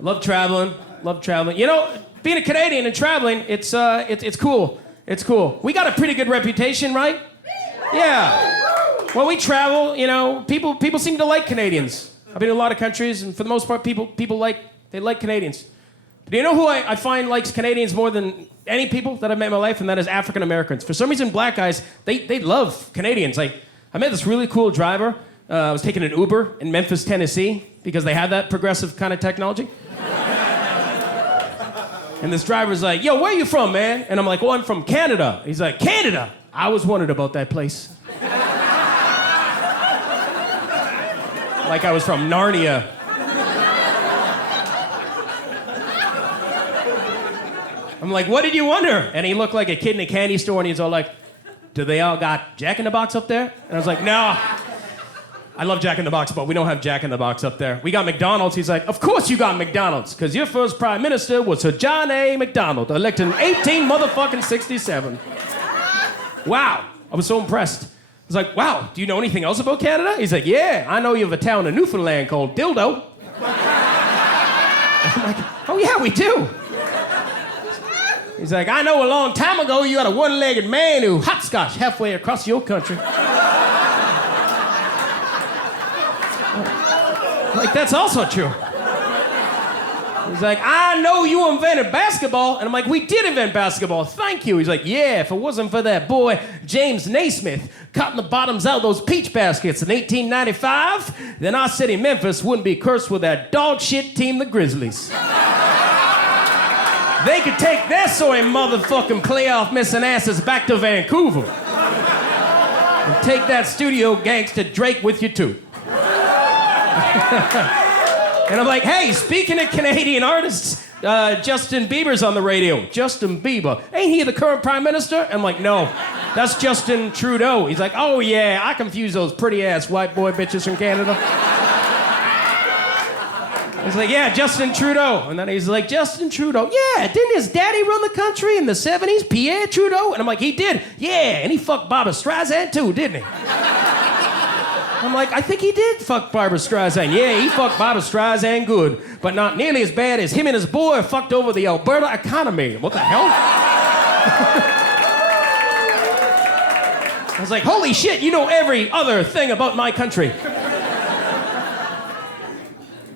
Love traveling. Love traveling. You know, being a Canadian and traveling, it's cool. It's cool. We got a pretty good reputation, right? Yeah. When we travel, you know, people seem to like Canadians. I've been to a lot of countries, and for the most part, people like Canadians. Do you know who I find likes Canadians more than any people that I've met in my life? And that is African Americans. For some reason, black guys, they love Canadians. Like, I met this really cool driver. I was taking an Uber in Memphis, Tennessee, because they have that progressive kind of technology. And this driver's like, yo, where are you from, man? And I'm like, well, I'm from Canada. He's like, Canada? I always wondered about that place. Like I was from Narnia. I'm like, what did you wonder? And he looked like a kid in a candy store, and he's all like, do they all got Jack in the Box up there? And I was like, no. I love Jack in the Box, but we don't have Jack in the Box up there. We got McDonald's. He's like, of course you got McDonald's, because your first prime minister was Sir John A. MacDonald, elected in 1867. Wow. I was so impressed. I was like, wow, do you know anything else about Canada? He's like, yeah, I know you have a town in Newfoundland called Dildo. I'm like, oh yeah, we do. He's like, I know a long time ago you had a one-legged man who hopscotch halfway across your country. Like, that's also true. He's like, I know you invented basketball. And I'm like, we did invent basketball. Thank you. He's like, yeah, if it wasn't for that boy, James Naismith, cutting the bottoms out of those peach baskets in 1895, then our city, Memphis, wouldn't be cursed with that dog shit team, the Grizzlies. They could take their soy motherfucking playoff missing asses back to Vancouver. And take that studio gangster Drake with you, too. And I'm like, hey, speaking of Canadian artists, Justin Bieber's on the radio. Justin Bieber. Ain't he the current prime minister? I'm like, no, that's Justin Trudeau. He's like, oh, yeah, I confuse those pretty-ass white boy bitches from Canada. I was like, yeah, Justin Trudeau. And then he's like, Justin Trudeau. Yeah, didn't his daddy run the country in the 70s, Pierre Trudeau? And I'm like, he did. Yeah, and he fucked Barbara Streisand too, didn't he? I'm like, I think he did fuck Barbara Streisand. Yeah, he fucked Barbara Streisand good, but not nearly as bad as him and his boy fucked over the Alberta economy. What the hell? I was like, holy shit, you know every other thing about my country.